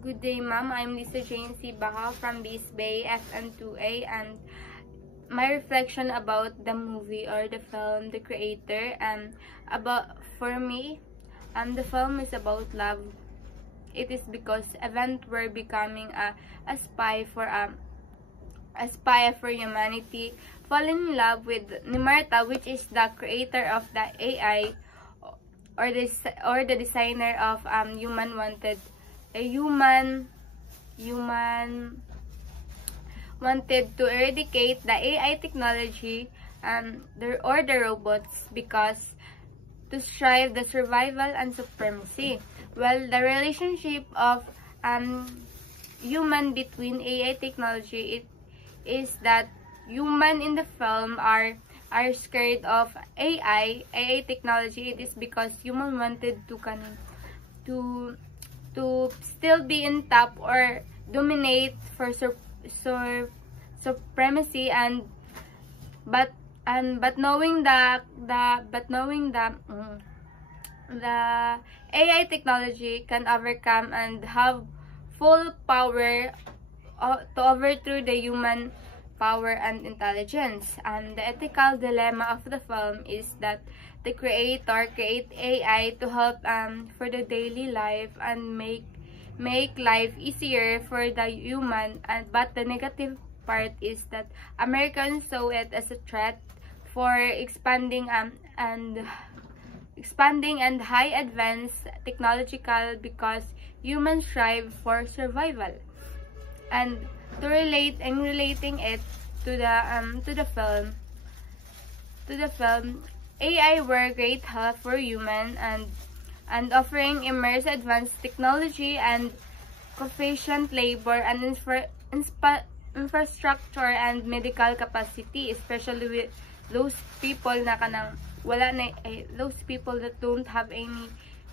Good day, ma'am. I'm Lisa Jane C. Baha from Beast Bay FN2A, and my reflection about the movie or the film, the creator, for me, the film is about love. It is because event were becoming a spy for humanity, falling in love with Nimarta, which is the creator of the AI or the designer of human wanted to eradicate the AI technology or the robots because to strive the survival and supremacy. Well, the relationship of human between AI technology is that human in the film are scared of AI technology. It is because human wanted to still be in top or dominate for supremacy, but knowing the AI technology can overcome and have full power to overthrow the human power and intelligence. And the ethical dilemma of the film is that the creator create AI to help for the daily life and make life easier for the human, but the negative part is that Americans saw it as a threat for expanding and high advanced technological because humans strive for survival. And relating it to the film, AI were great help for human and offering immense advanced technology and efficient labor and infrastructure and medical capacity, especially with those people na those people that don't have any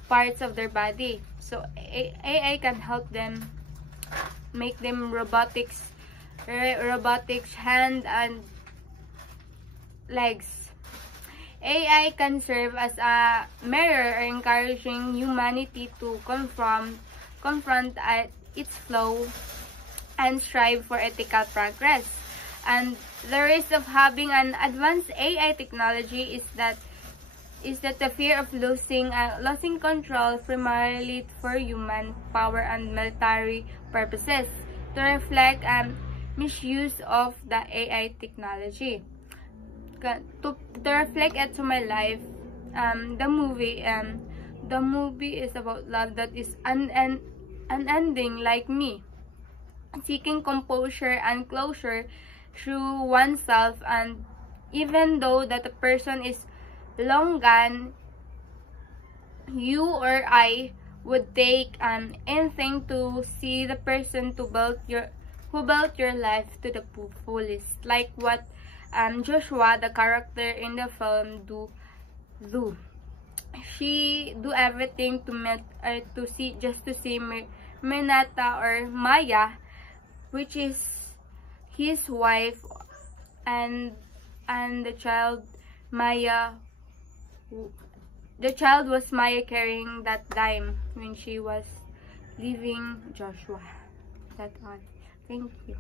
parts of their body. So AI can help them, make them robotics hand and legs. AI can serve as a mirror, encouraging humanity to confront its flaw and strive for ethical progress. And the risk of having an advanced AI technology is that the fear of losing control, primarily for human power and military purposes, to reflect misuse of the AI technology. To reflect it to my life, the movie is about love that is unending, like me, seeking composure and closure through oneself, and even though that the person is long gone, you or I would take anything to see the person who built your life to the fullest, like what Joshua, the character in the film, do. She do everything to see Minata or Maya, which is his wife, and the child Maya. The child was Maya carrying that time when she was leaving Joshua. That's all. Thank you.